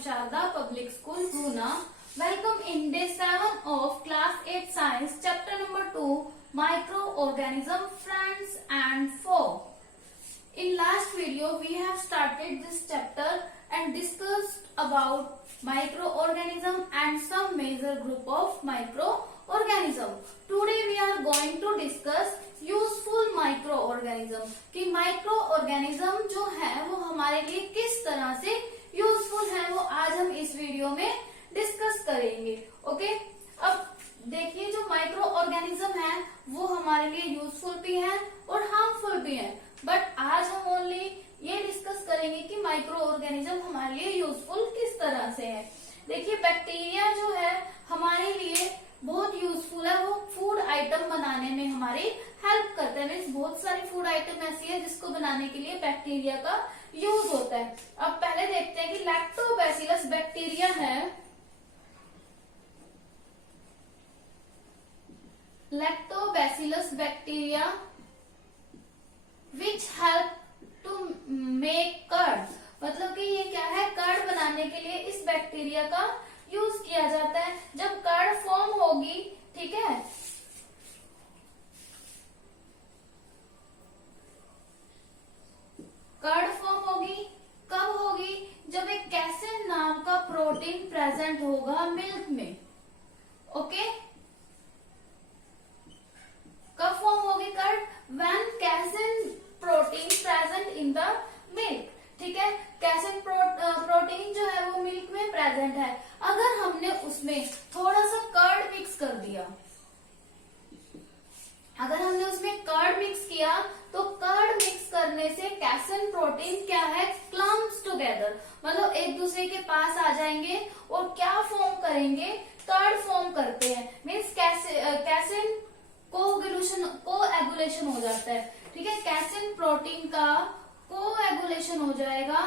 Sharda Public School, Pune. Welcome in day 7 of class 8 science, chapter number 2, microorganism, friends and foe. In last video, we have started this chapter and discussed about microorganism and some major group of microorganism. Today we are going to discuss useful micro organism कि micro organism जो है वो हमारे लिए किस तरह से useful है, वो आज हम इस वीडियो में डिस्कस करेंगे। ओके, अब देखिए जो माइक्रो ऑर्गेनिज्म है वो हमारे लिए यूजफुल भी है और हार्मफुल भी है, बट आज हम ओनली ये डिस्कस करेंगे कि माइक्रो ऑर्गेनिज्म हमारे लिए यूजफुल किस तरह से है। देखिए बैक्टीरिया जो है हमारे लिए बहुत यूजफुल है, वो फूड आइटम बनाने में हमारी हेल्प करते हैं। मीन्स बहुत सारी फूड आइटम ऐसी है जिसको बनाने के लिए बैक्टीरिया का यूज होता है। अब पहले देखते हैं कि लैक्टोबैसिलस बैक्टीरिया है, lactobacillus bacteria which help to make curd, मतलब कि ये क्या है, कर्ड बनाने के लिए इस बैक्टीरिया का यूज किया जाता है। जब कर्ड फॉर्म होगी, ठीक है, कर्ड फॉर्म होगी, कब होगी, जब एक कैसेन नाम का प्रोटीन प्रेजेंट होगा मिल्क में। ओके, कब फॉर्म होगी curd, when casein protein present in the milk. ठीक है, कैसेन प्रोटीन जो है वो मिल्क में प्रेजेंट है। अगर हमने उसमें थोड़ा सा कर्ड मिक्स कर दिया, अगर हमने उसमें कर्ड मिक्स किया तो कर्ड मिक्स करने से कैसेन प्रोटीन क्या है, क्लम्प्स टुगेदर, मतलब एक दूसरे के पास आ जाएंगे और क्या फॉर्म करेंगे, कर्ड फॉर्म करते हैं। मीन्स कैसेन कोएगुलेशन हो जाता है। ठीक है, कैसेन प्रोटीन का कोएगुलेशन हो जाएगा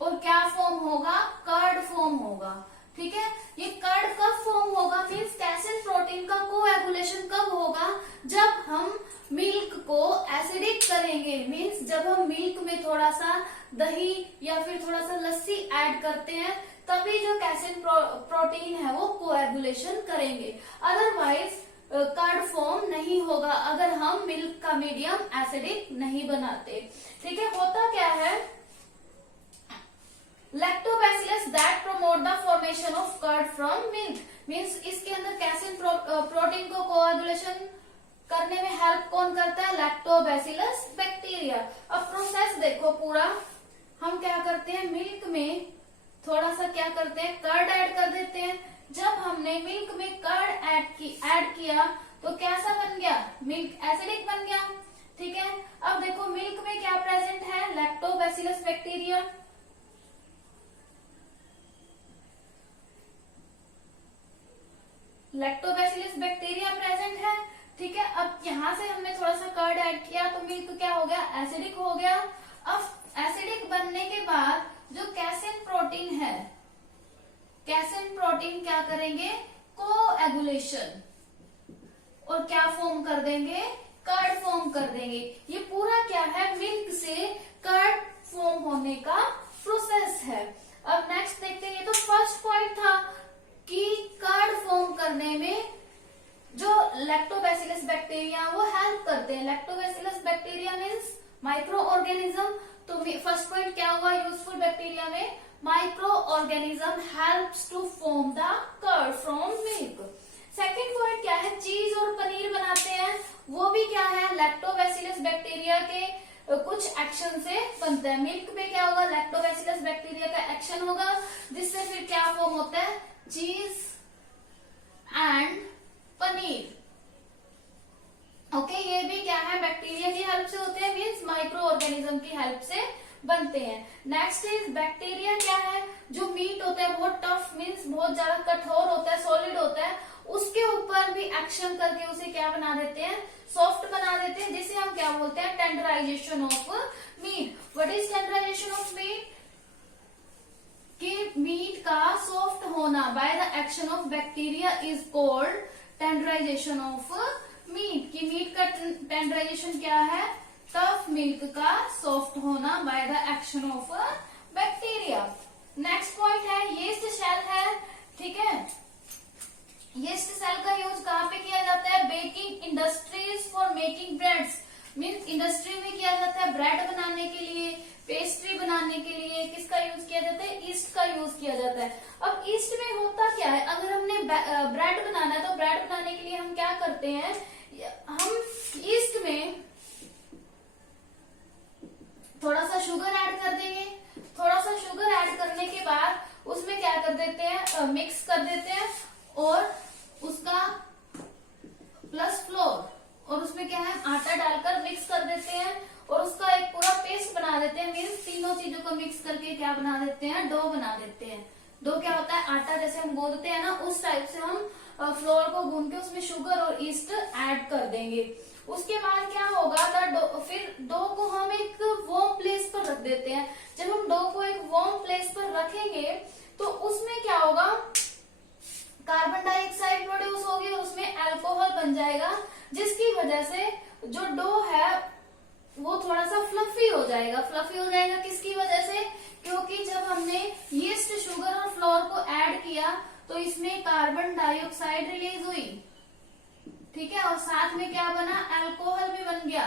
और क्या फॉर्म होगा, कर्ड फॉर्म होगा। ठीक है, ये कर्ड कब फॉर्म होगा, मीन्स कैसेन प्रोटीन का कोएगुलेशन कब होगा, जब हम मिल्क को एसिडिक करेंगे। मीन्स जब हम मिल्क में थोड़ा सा दही या फिर थोड़ा सा लस्सी ऐड करते हैं, तभी जो कैसेन प्रोटीन है वो कोएगुलेशन करेंगे। अदरवाइज कर्ड फॉर्म नहीं होगा अगर हम मिल्क का मीडियम एसिडिक नहीं बनाते। ठीक है, होता क्या है, lactobacillus that promote the formation of curd from milk, means इसके अंदर कैसेन प्रोटीन को कोएगुलेशन करने में हेल्प कौन करता है, लैक्टोबैसिलस बैक्टीरिया। अब प्रोसेस देखो पूरा, हम क्या करते हैं, मिल्क में थोड़ा सा क्या करते हैं, कर्ड ऐड कर देते हैं। जब हमने मिल्क में कर्ड ऐड किया तो कैसा बन गया, मिल्क एसिडिक बन गया। ठीक है, अब देखो मिल्क में क्या प्रेजेंट है, lactobacillus bacteria. Lactobacillus bacteria present है। ठीक है, अब यहाँ से हमने थोड़ा सा कर्ड ऐड किया तो मिल्क क्या हो गया, एसिडिक हो गया। अब एसिडिक बनने के बाद जो कैसेन प्रोटीन है, कैसेन प्रोटीन क्या करेंगे, कोएगुलेशन, और क्या फॉर्म कर देंगे, कर्ड फॉर्म कर देंगे। ये पूरा क्या है, मिल्क से कर्ड फॉर्म होने का प्रोसेस है। अब नेक्स्ट देखते हैं, ये तो फर्स्ट पॉइंट था कि कर्ड फॉर्म करने में जो लैक्टोबैसिलस बैक्टीरिया वो हेल्प करते हैं। Lactobacillus bacteria means micro organism. तो फर्स्ट पॉइंट क्या हुआ, यूजफुल बैक्टीरिया में micro organism helps to form the curd from milk. Second point क्या है, चीज और पनीर बनाते हैं, वो भी क्या है, लैक्टोबैसिलस बैक्टीरिया के कुछ एक्शन से बनता है। मिल्क में क्या होगा, लैक्टोबैसिलस बैक्टीरिया का एक्शन होगा, जिससे फिर क्या फॉर्म होता है, चीज एंड पनीर। ओके, ये भी क्या है, बैक्टीरिया की हेल्प से होते हैं, मीन्स माइक्रो ऑर्गेनिज्म की हेल्प से बनते हैं। नेक्स्ट इज बैक्टीरिया क्या है, जो मीट होता है बहुत टफ, मीन्स बहुत ज्यादा कठोर होता है, सॉलिड होता है, उसके ऊपर भी एक्शन करके उसे क्या बना देते हैं, सॉफ्ट बना देते हैं, जिसे हम क्या बोलते हैं, tenderization of meat. What is tenderization of meat, कि मीट का सॉफ्ट होना by the action of bacteria is called tenderization of meat. कि मीट का टेंडराइजेशन क्या है, टफ मिल्क का सॉफ्ट होना by the action of bacteria. Next point है यीस्ट सेल है, ठीक है। यीस्ट सेल का यूज कहाँ पे किया जाता है? Baking industries for making breads, means industry में किया जाता है ब्रेड बनाने के लिए, पेस्ट्री बनाने के लिए किसका यूज किया जाता है? ईस्ट का यूज किया जाता है। अब ईस्ट में होता क्या है, अगर हमने ब्रेड बनाना है तो ब्रेड बनाने के लिए हम क्या करते हैं, हम ईस्ट में थोड़ा सा शुगर ऐड कर देंगे, थोड़ा सा शुगर ऐड करने के बाद उसमें क्या कर देते हैं, मिक्स कर देते हैं, और उसका प्लस फ्लोर, और उसमें क्या है, आटा डालकर मिक्स कर देते हैं, और उसका एक पूरा पेस्ट बना देते हैं। मीन्स तीनों चीजों को मिक्स करके क्या बना देते हैं, डो बना देते हैं। डो क्या होता है, आटा जैसे हम गूंदते हैं ना, उस टाइप से हम फ्लोर को गूंद के उसमें शुगर और ईस्ट ऐड कर देंगे। उसके बाद क्या होगा, फिर डो को हम एक वार्म प्लेस पर रख देते हैं। जब हम डो को एक वार्म प्लेस पर रखेंगे तो उसमें क्या होगा, कार्बन डाइऑक्साइड प्रोड्यूस होगी और उसमें अल्कोहल बन जाएगा, जिसकी वजह से जो डो है वो थोड़ा सा फ्लफी हो जाएगा। फ्लफी हो जाएगा किसकी वजह से, क्योंकि जब हमने यीस्ट, शुगर और फ्लोर को ऐड किया तो इसमें कार्बन डाइऑक्साइड रिलीज हुई, ठीक है, और साथ में क्या बना, अल्कोहल भी बन गया।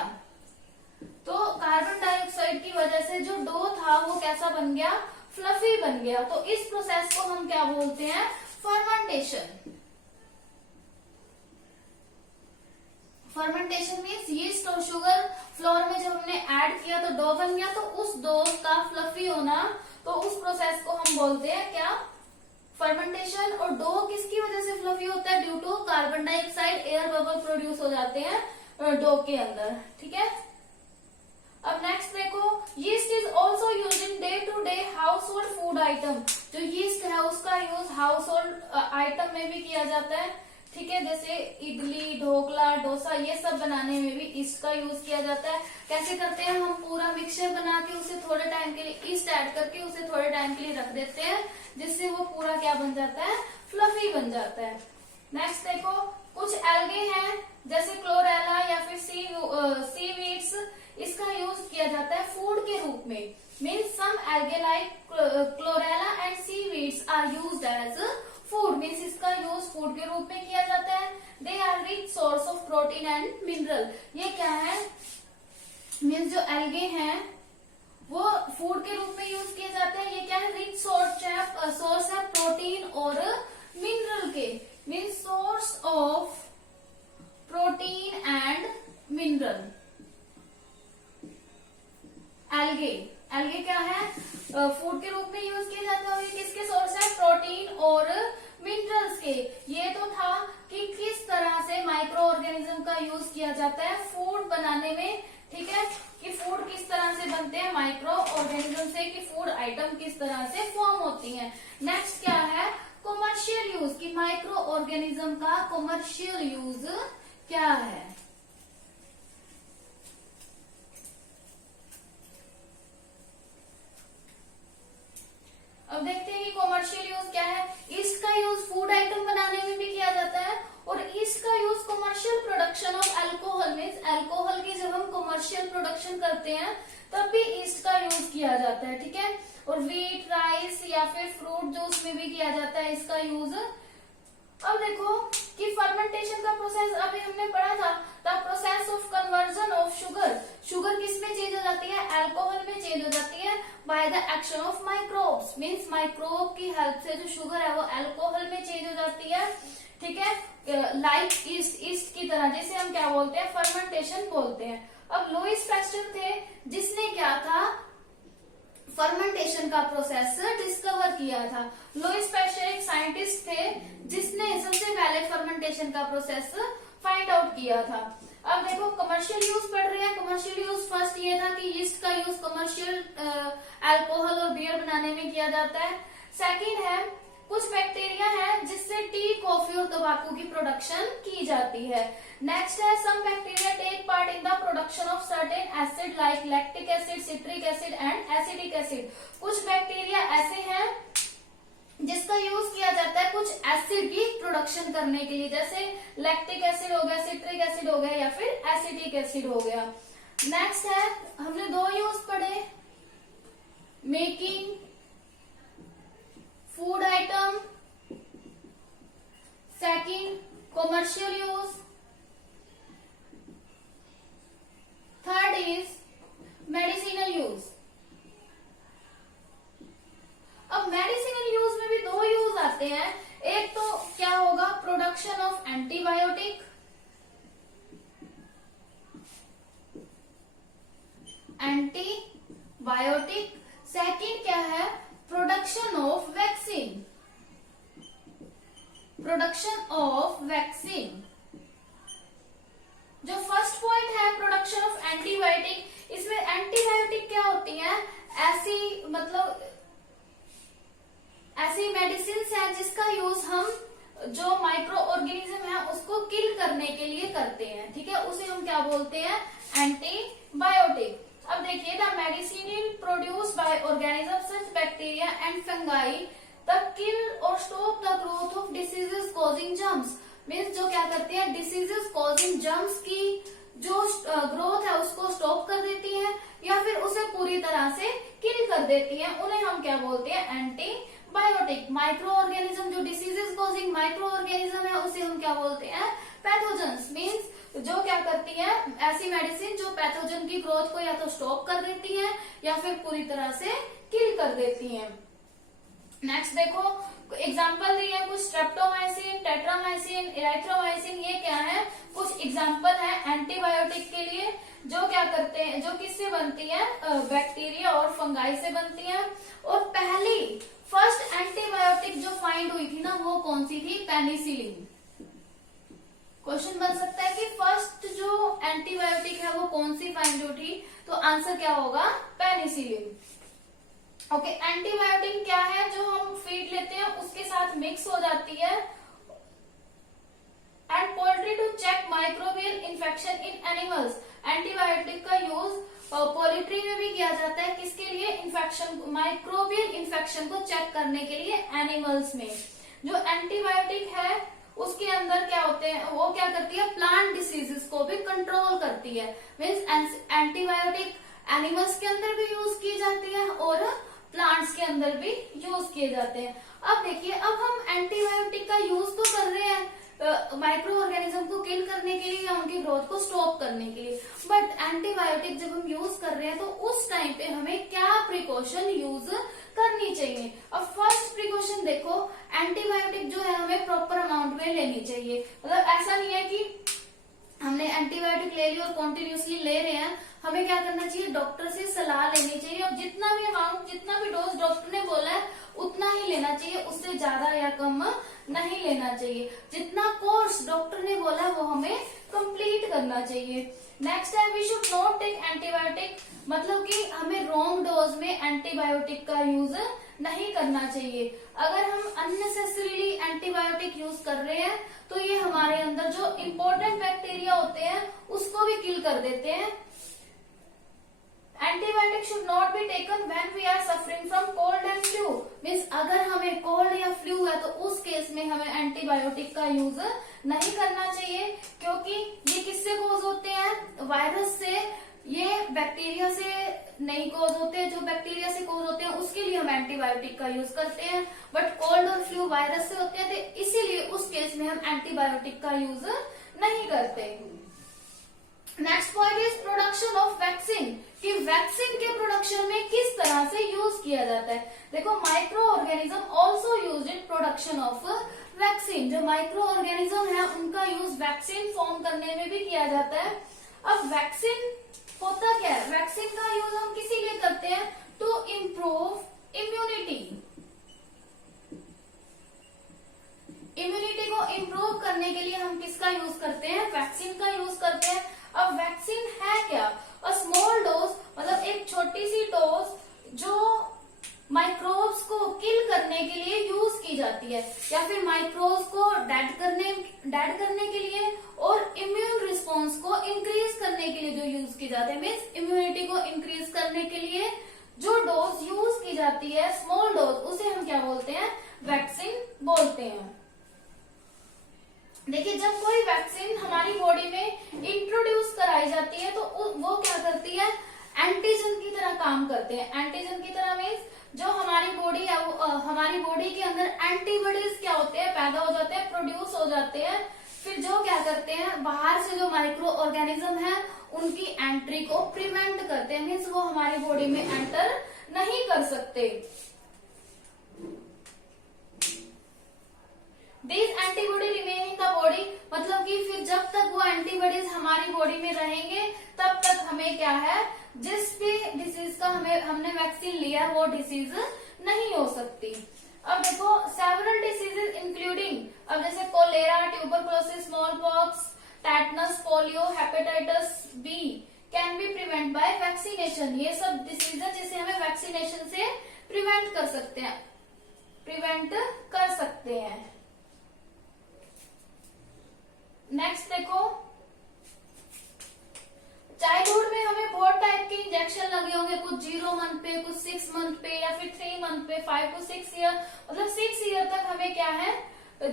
तो कार्बन डाइऑक्साइड की वजह से जो डो था वो कैसा बन गया, फ्लफी बन गया। तो इस प्रोसेस को हम क्या बोलते हैं, फर्मेंटेशन। फर्मेंटेशन मीन्स यीस्ट और शुगर फ्लोर में जब हमने ऐड किया तो डो बन गया, तो उस डो का फ्लफी होना, तो उस प्रोसेस को हम बोलते हैं क्या, फर्मेंटेशन। और डो किसकी वजह से फ्लफी होता है, due to carbon dioxide, air bubble produce हो जाते हैं डो के अंदर, ठीक है। अब नेक्स्ट देखो, yeast is also use in day to day house hold food item. जो यीस्ट है उसका यूज हाउस होल्ड आइटम में भी किया जाता है, ठीक है, जैसे इडली, ढोकला, डोसा, ये सब बनाने में भी ईस्ट का यूज किया जाता है। कैसे करते हैं, हम पूरा मिक्सचर बना के उसे थोड़े टाइम के लिए ईस्ट ऐड करके उसे थोड़े टाइम के लिए रख देते हैं, जिससे वो पूरा क्या बन जाता है, फ्लफी बन जाता है। नेक्स्ट देखो, कुछ एल्गे हैं जैसे क्लोरेला या फिर सीवीड्स, इसका यूज किया जाता है फूड के रूप में। Means some algae like chlorella and seaweeds are used as food, means इसका यूज फूड के रूप में किया जाता है। They are rich source of protein and mineral. ये क्या है, मीन्स जो एल्गे हैं वो फूड के रूप में यूज किए जाते हैं। ये क्या है, रिच सोर्स है प्रोटीन और मिनरल के, means source of protein and mineral. Algae क्या है, फूड के रूप में यूज किए जाते हैं। ये किसके सोर्स है, प्रोटीन और मिनरल्स के। ये तो था कि किस तरह से माइक्रो ऑर्गेनिज्म का यूज किया जाता है फूड बनाने में, ठीक है, कि फूड किस तरह से बनते हैं माइक्रो ऑर्गेनिज्म से, कि फूड आइटम किस तरह से फॉर्म होती हैं। नेक्स्ट क्या है, कॉमर्शियल यूज, कि माइक्रो ऑर्गेनिज्म का कॉमर्शियल यूज क्या है। अब देखते हैं कि कॉमर्शियल यूज क्या है। ईस्ट का यूज फूड आइटम बनाने में भी किया जाता है, और ईस्ट का use commercial production of alcohol, means alcohol की जब हम कॉमर्शियल प्रोडक्शन करते हैं तब भी ईस्ट का यूज किया जाता है, ठीक है। और व्हीट, राइस या फिर फ्रूट जूस में भी किया जाता है इसका यूज। अब देखो कि फर्मेंटेशन का प्रोसेस अभी हमने पढ़ा था, the process of conversion of sugar. Sugar किस में चेंज हो जाती है, अल्कोहल में चेंज हो जाती है bye the action of microbes, means microbe की हेल्प से जो शुगर है वो अल्कोहल में चेंज हो जाती है, ठीक है, लाइक ईस्ट की तरह, जिसे हम क्या बोलते हैं, फर्मेंटेशन बोलते हैं। अब लुईस पैस्चर थे जिसने क्या था, फर्मेंटेशन का प्रोसेस डिस्कवर किया था। लुईस पैस्चर एक साइंटिस्ट थे जिसने सबसे पहले फर्मेंटेशन का प्रोसेस फाइंड आउट किया था। अब देखो कमर्शियल यूज पढ़ रहे हैं। कमर्शियल यूज फर्स्ट ये था कि यीस्ट का यूज कमर्शियल अल्कोहल और बियर बनाने में किया जाता है। सेकंड है, कुछ बैक्टीरिया है जिससे टी, कॉफी और तंबाकू की प्रोडक्शन की जाती है। नेक्स्ट है, some bacteria take part in the production of certain acid like lactic acid, citric acid and acidic acid. कुछ बैक्टीरिया ऐसे हैं जिसका यूज किया जाता है कुछ एसिड की प्रोडक्शन करने के लिए, जैसे लैक्टिक एसिड हो गया, सिट्रिक एसिड हो गया या फिर एसिडिक एसिड हो गया। नेक्स्ट है, हमने दो यूज पढ़े, making food item, second commercial use, third is medicinal use. अब मेडिसिनल यूज में भी दो यूज आते हैं, एक तो क्या होगा production of antibiotic, antibiotic, second क्या है production of vaccine, production of vaccine. जो फर्स्ट पॉइंट है प्रोडक्शन ऑफ एंटीबायोटिक, इसमें एंटीबायोटिक क्या होती है, ऐसी मतलब ऐसी मेडिसिन है जिसका यूज हम जो माइक्रो ऑर्गेनिज्म है उसको किल करने के लिए करते हैं, ठीक है, उसे हम क्या बोलते हैं एंटीबायोटिक। अब देखिए the medicine produced by organism such bacteria and fungi the kill और stop the growth of diseases causing germs, means जो क्या करती है डिसीजेस कॉजिंग जर्म्स की जो ग्रोथ है उसको स्टॉप कर देती है या फिर उसे पूरी तरह से किल कर देती है, उन्हें हम क्या बोलते हैं एंटीबायोटिक। माइक्रो ऑर्गेनिज्म जो डिसीजेस कॉजिंग माइक्रो ऑर्गेनिज्म है उसे हम क्या बोलते हैं पैथोजेंस, मीन्स जो क्या करती है ऐसी मेडिसिन जो पैथोजन की ग्रोथ को या तो स्टॉप कर देती है या फिर पूरी तरह से किल कर देती है। नेक्स्ट देखो एग्जाम्पल दिए कुछ स्ट्रेप्टोमाइसिन, टेट्रामाइसिन, इराइथ्रोमाइसिन, ये क्या है कुछ एग्जाम्पल है एंटीबायोटिक के लिए जो क्या करते हैं, जो किससे बनती है बैक्टीरिया और फंगाई से बनती है। और पहली फर्स्ट एंटीबायोटिक जो फाइंड हुई थी ना वो कौन सी थी पेनिसिलिन। क्वेश्चन बन सकता है कि फर्स्ट जो एंटीबायोटिक है वो कौन सी फाइंड हुई थी, तो आंसर क्या होगा पेनिसिलिन। ओके, एंटीबायोटिक क्या है जो हम फीड लेते हैं उसके साथ मिक्स हो जाती है। And poultry to check microbial infection in animals, antibiotic का यूज पोल्ट्री में भी किया जाता है, किसके लिए इन्फेक्शन माइक्रोबियल इन्फेक्शन को चेक करने के लिए एनिमल्स में। जो एंटीबायोटिक है उसके अंदर क्या होते हैं वो क्या करती है प्लांट डिसीजेस को भी कंट्रोल करती है, मीन्स एंटीबायोटिक एनिमल्स के अंदर भी यूज की जाती है और प्लांट्स के अंदर भी यूज किए जाते हैं। अब देखिए अब हम एंटीबायोटिक का यूज तो कर रहे हैं माइक्रो ऑर्गेनिज्म को किल करने के लिए या उनकी ग्रोथ को स्टॉप करने के लिए, बट एंटीबायोटिक जब हम यूज कर रहे हैं तो उस टाइम पे हमें क्या प्रिकॉशन यूज करनी चाहिए। अब फर्स्ट प्रिकॉशन देखो एंटीबायोटिक जो है हमें प्रॉपर अमाउंट में लेनी चाहिए, मतलब ऐसा नहीं है कि हमने एंटीबायोटिक ले ली और कॉन्टिन्यूसली ले रहे हैं, हमें क्या करना चाहिए डॉक्टर से सलाह लेनी चाहिए। अब जितना भी अमाउंट जितना भी डोज डॉक्टर ने बोला है उतना ही लेना चाहिए, उससे ज्यादा या कम नहीं लेना चाहिए। जितना कोर्स डॉक्टर ने बोला है वो हमें कंप्लीट करना चाहिए। नेक्स्ट है we should not take antibiotic, मतलब कि हमें रॉन्ग डोज में एंटीबायोटिक का यूज नहीं करना चाहिए। अगर हम अननेसेसरीली एंटीबायोटिक यूज कर रहे हैं तो ये हमारे अंदर जो इम्पोर्टेंट बैक्टीरिया होते हैं उसको भी किल कर देते हैं। Antibiotic should not be taken when we are suffering from cold and flu, means अगर हमें कोल्ड या फ्लू है तो उस केस में हमें एंटीबायोटिक का यूज नहीं करना चाहिए, क्योंकि ये किससे कोज होते हैं वायरस से, ये बैक्टीरिया से नहीं कोज होते हैं। जो बैक्टीरिया से कोज होते हैं उसके लिए हम एंटीबायोटिक का यूज करते हैं, बट कोल्ड और फ्लू वायरस से होते हैं तो इसीलिए उस केस में हम एंटीबायोटिक का यूज नहीं करते। Next point is production of vaccine, कि वैक्सीन के प्रोडक्शन में किस तरह से यूज किया जाता है। देखो micro organism also use in production of vaccine, जो माइक्रो ऑर्गेनिज्म है उनका यूज वैक्सीन फॉर्म करने में भी किया जाता है। अब वैक्सीन होता क्या है, वैक्सीन का यूज हम किसी लिए करते हैं टू इम्प्रूव इम्यूनिटी, इम्यूनिटी को इम्प्रूव करने के लिए हम किसका यूज करते हैं वैक्सीन का यूज करते हैं। अब वैक्सीन है क्या, अ स्मॉल डोज, मतलब एक छोटी सी डोज जो माइक्रोब्स को किल करने के लिए यूज की जाती है या फिर माइक्रोब्स को डेड करने के लिए और इम्यून रिस्पॉन्स को इंक्रीज करने के लिए जो यूज की जाती है, मीन्स इम्यूनिटी को इंक्रीज करने के लिए जो डोज यूज की जाती है स्मॉल डोज, उसे हम क्या बोलते हैं वैक्सीन बोलते हैं। देखिए जब कोई वैक्सीन हमारी बॉडी में इंट्रोड्यूस कराई जाती है तो वो क्या करती है एंटीजन की तरह काम करते हैं। एंटीजन की तरह मीन्स जो हमारी बॉडी है हमारी बॉडी के अंदर एंटीबॉडीज क्या होते हैं, पैदा हो जाते हैं, प्रोड्यूस हो जाते हैं। फिर जो क्या करते हैं, बाहर से जो माइक्रो ऑर्गेनिज्म है उनकी एंट्री को प्रिवेंट करते हैं, मीन्स वो हमारी बॉडी में एंटर नहीं कर सकते। These antibody remain in the body, मतलब कि फिर जब तक वो एंटीबॉडीज हमारी बॉडी में रहेंगे तब तक हमें क्या है, जिस भी डिसीज का हमने वैक्सीन लिया वो डिसीज नहीं हो सकती। अब देखो सेवरल डिसीजेज इंक्लूडिंग, अब जैसे cholera, tuberculosis, small pox, tetanus, polio, hepatitis B can be prevent by vaccination. ये सब डिसीज है जिसे हमें वैक्सीनेशन से प्रिवेंट कर सकते हैं। नेक्स्ट देखो, चाइल्डहुड में हमें बहुत टाइप के इंजेक्शन लगे होंगे, कुछ 0 मंथ पे, कुछ 6 मंथ पे, या फिर 3 मंथ पे, 5 to 6 ईयर, मतलब 6 ईयर तक हमें क्या है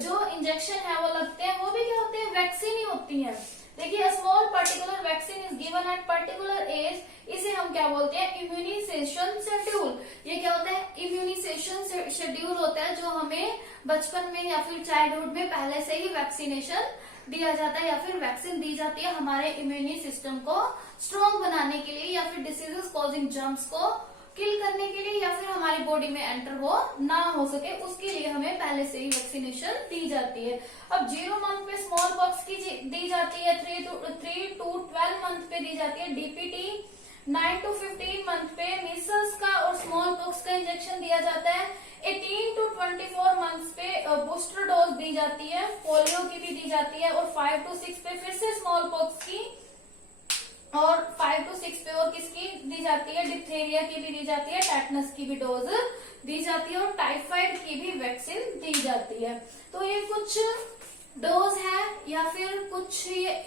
जो इंजेक्शन है वो लगते हैं। वो भी क्या होते हैं, वैक्सीन ही होती है। देखिए small particular vaccine is given at particular age, इसे हम क्या बोलते हैं, इम्यूनाइजेशन शेड्यूल। ये क्या होता है, इम्यूनाइजेशन शेड्यूल होता है जो हमें बचपन में या फिर चाइल्डहुड में पहले से ही वैक्सीनेशन दिया जाता है या फिर वैक्सीन दी जाती है हमारे इम्यूनी सिस्टम को स्ट्रॉन्ग बनाने के लिए, या फिर डिसीजेस कॉजिंग जर्म्स को किल करने के लिए, या फिर हमारी बॉडी में एंटर वो ना हो सके उसके लिए हमें पहले से ही वैक्सीनेशन दी जाती है। अब 0 मंथ पे स्मॉल पॉक्स की दी जाती है, 3 to 12 मंथ पे दी जाती है डीपीटी, 9 to 15 मंथ पे मीसल्स का और स्मॉल पॉक्स का इंजेक्शन दिया जाता है, 18 to 24 मंथ्स पे बूस्टर डोज दी जाती है, पोलियो की भी दी जाती है, और 5 to 6 पे फिर से स्मॉल पॉक्स की, और 5 to 6 पे और किसकी दी जाती है, डिप्थेरिया की भी दी जाती है, टेटनस की भी डोज दी जाती है, और टाइफाइड की भी वैक्सीन दी जाती है। तो ये कुछ डोज है या फिर कुछ ये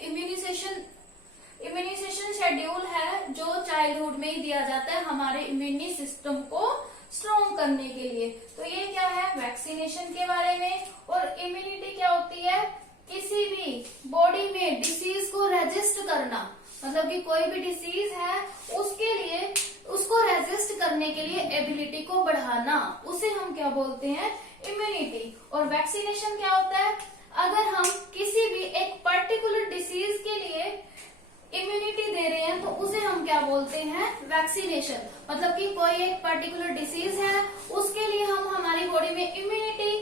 इम्यूनाइजेशन शेड्यूल है जो चाइल्डहुड में ही दिया जाता है हमारे इम्यूनी सिस्टम को स्ट्रॉन्ग करने के लिए। तो ये क्या है, वैक्सीनेशन के बारे में। और इम्यूनिटी क्या होती है, किसी भी बॉडी में डिसीज को रेजिस्ट करना, मतलब कि कोई भी डिसीज है उसके लिए उसको रेजिस्ट करने के लिए एबिलिटी को बढ़ाना, उसे हम क्या बोलते हैं, इम्यूनिटी। और वैक्सीनेशन क्या होता है, अगर हम किसी भी एक पर्टिकुलर डिसीज के लिए इम्यूनिटी दे रहे हैं तो उसे हम क्या बोलते हैं, वैक्सीनेशन। मतलब कि कोई एक पर्टिकुलर डिसीज है उसके लिए हम हमारी बॉडी में इम्यूनिटी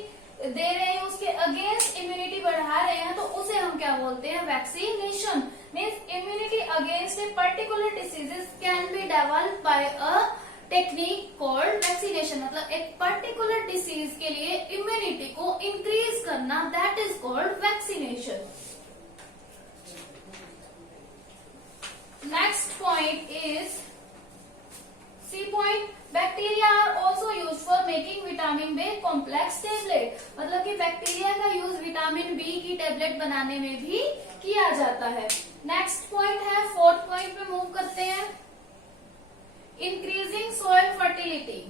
दे रहे हैं, उसके अगेंस्ट इम्यूनिटी बढ़ा रहे हैं, तो उसे हम क्या बोलते हैं, vaccination. Means immunity against a particular diseases can be developed by a technique called vaccination. मतलब एक पर्टिकुलर डिसीज के लिए इम्यूनिटी को इंक्रीज करना, that is called vaccination. Next point is C point. Bacteria are also used for making vitamin B complex tablet. मतलब कि bacteria का use vitamin B की टेबलेट बनाने में भी किया जाता है। नेक्स्ट पॉइंट है, 4th पॉइंट पे मूव करते हैं, increasing soil fertility.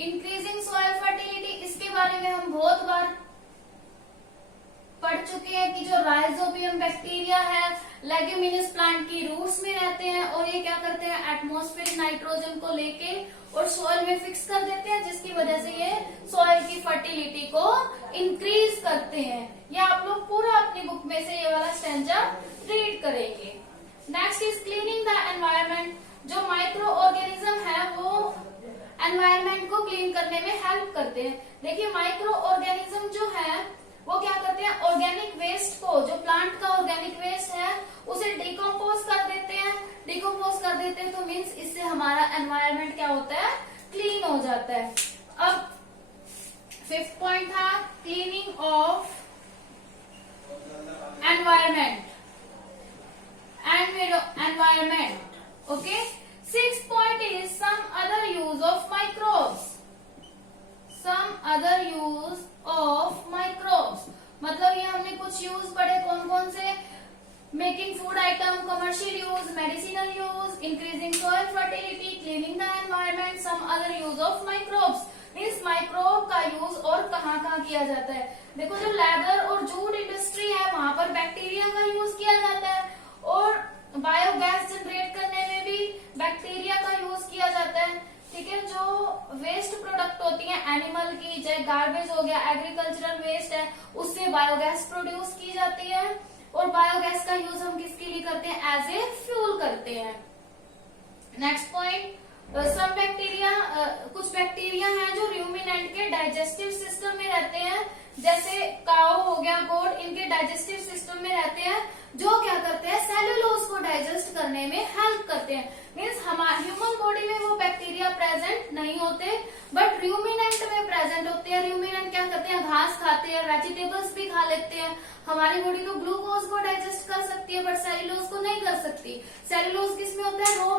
Increasing soil fertility, इसके बारे में हम बहुत बार पढ़ चुके हैं कि जो राइजोबियम बैक्टीरिया है लेग्यूमिनस प्लांट की रूट्स में रहते हैं, और ये क्या करते हैं, एटमॉस्फेरिक नाइट्रोजन को लेके और सॉइल में फिक्स कर देते हैं, जिसकी वजह से ये सॉइल की फर्टिलिटी को इंक्रीज करते हैं। ये आप लोग पूरा अपनी बुक में से ये वाला स्टेंजा रीड करेंगे। Next is cleaning the environment. जो माइक्रो ऑर्गेनिज्म है वो एनवायरमेंट को क्लीन करने में हेल्प करते हैं। देखिए माइक्रो ऑर्गेनिज्म जो है वो क्या करते हैं, ऑर्गेनिक वेस्ट को, जो प्लांट का ऑर्गेनिक वेस्ट है उसे डिकम्पोज कर देते हैं। डिकम्पोज कर देते हैं तो मीन्स इससे हमारा एनवायरमेंट क्या होता है, क्लीन हो जाता है। अब 5th पॉइंट था cleaning of environment, okay. 6th point is some other use of microbes. Some other use of microbes, मतलब ये हमने कुछ यूज पढ़े, कौन कौन से, making food item, commercial use, medicinal use, increasing soil fertility, cleaning the environment, some other use of microbes. Means microbe का use और कहाँ कहाँ किया जाता है। देखो जो लेदर और जूट इंडस्ट्री है वहां पर बैक्टीरिया का यूज किया जाता है, और बायोगैस जनरेट करने में भी बैक्टीरिया का यूज गार्बेज हो गया, एग्रीकल्चरल वेस्ट है, उससे बायोगैस प्रोड्यूस की जाती है। और बायोगैस का यूज हम किसके लिए करते हैं? एज ए फ्यूल करते हैं। नेक्स्ट पॉइंट, सम बैक्टीरिया, कुछ बैक्टीरिया हैं जो रूमिनेंट के डाइजेस्टिव सिस्टम में रहते हैं, जैसे काऊ हो गया, गोट, इनके डाइजेस्टिव सिस्टम में रहते हैं, जो क्या करते हैं? सेलुलोज को डाइजेस्ट करने में हेल्प करते हैं। मीन्स हमारे ह्यूमन बॉडी में वो बैक्टीरिया प्रेजेंट नहीं होते, बट रूमिनेंट में प्रेजेंट होते हैं। रूमिनेंट क्या करते हैं? घास खाते हैं, वेजिटेबल्स भी खा लेते हैं। हमारी बॉडी तो ग्लूकोज को डाइजेस्ट कर सकती है, बट सेलुलोज को नहीं कर सकती। सेलुलोज किस में होता है? रॉ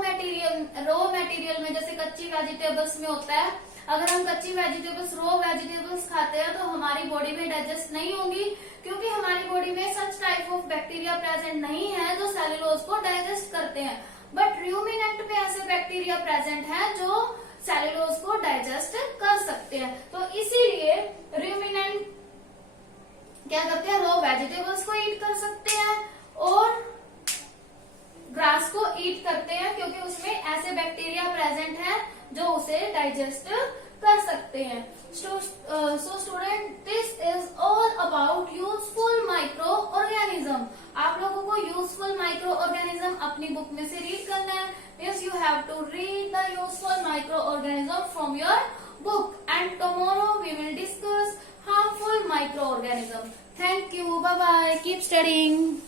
मटेरियल में, जैसे कच्ची वेजिटेबल्स में होता है। अगर हम कच्ची वेजिटेबल्स, रॉ वेजिटेबल्स खाते हैं तो हमारी बॉडी में डाइजेस्ट नहीं होंगी, क्योंकि हमारी बॉडी में such type of bacteria present नहीं है जो सेलुलोज को डाइजेस्ट करते हैं। बट रूमिनेंट में ऐसे बैक्टीरिया प्रेजेंट हैं जो सेलुलोज को डाइजेस्ट कर सकते हैं। तो इसीलिए रूमिनेंट क्या करते हैं? रॉ वेजिटेबल्स को ईट कर सकते हैं और ग्रास को ईट करते हैं, क्योंकि उसमें ऐसे बैक्टीरिया प्रेजेंट हैं जो उसे डाइजेस्ट कर सकते हैं। So student, this is all about useful micro organism. आप लोगों को यूजफुल माइक्रो ऑर्गेनिज्म अपनी बुक में से रीड करना है। Means you have to read the useful micro organism from your book, and tomorrow we will discuss harmful microorganisms. Thank you. Bye bye. Keep studying.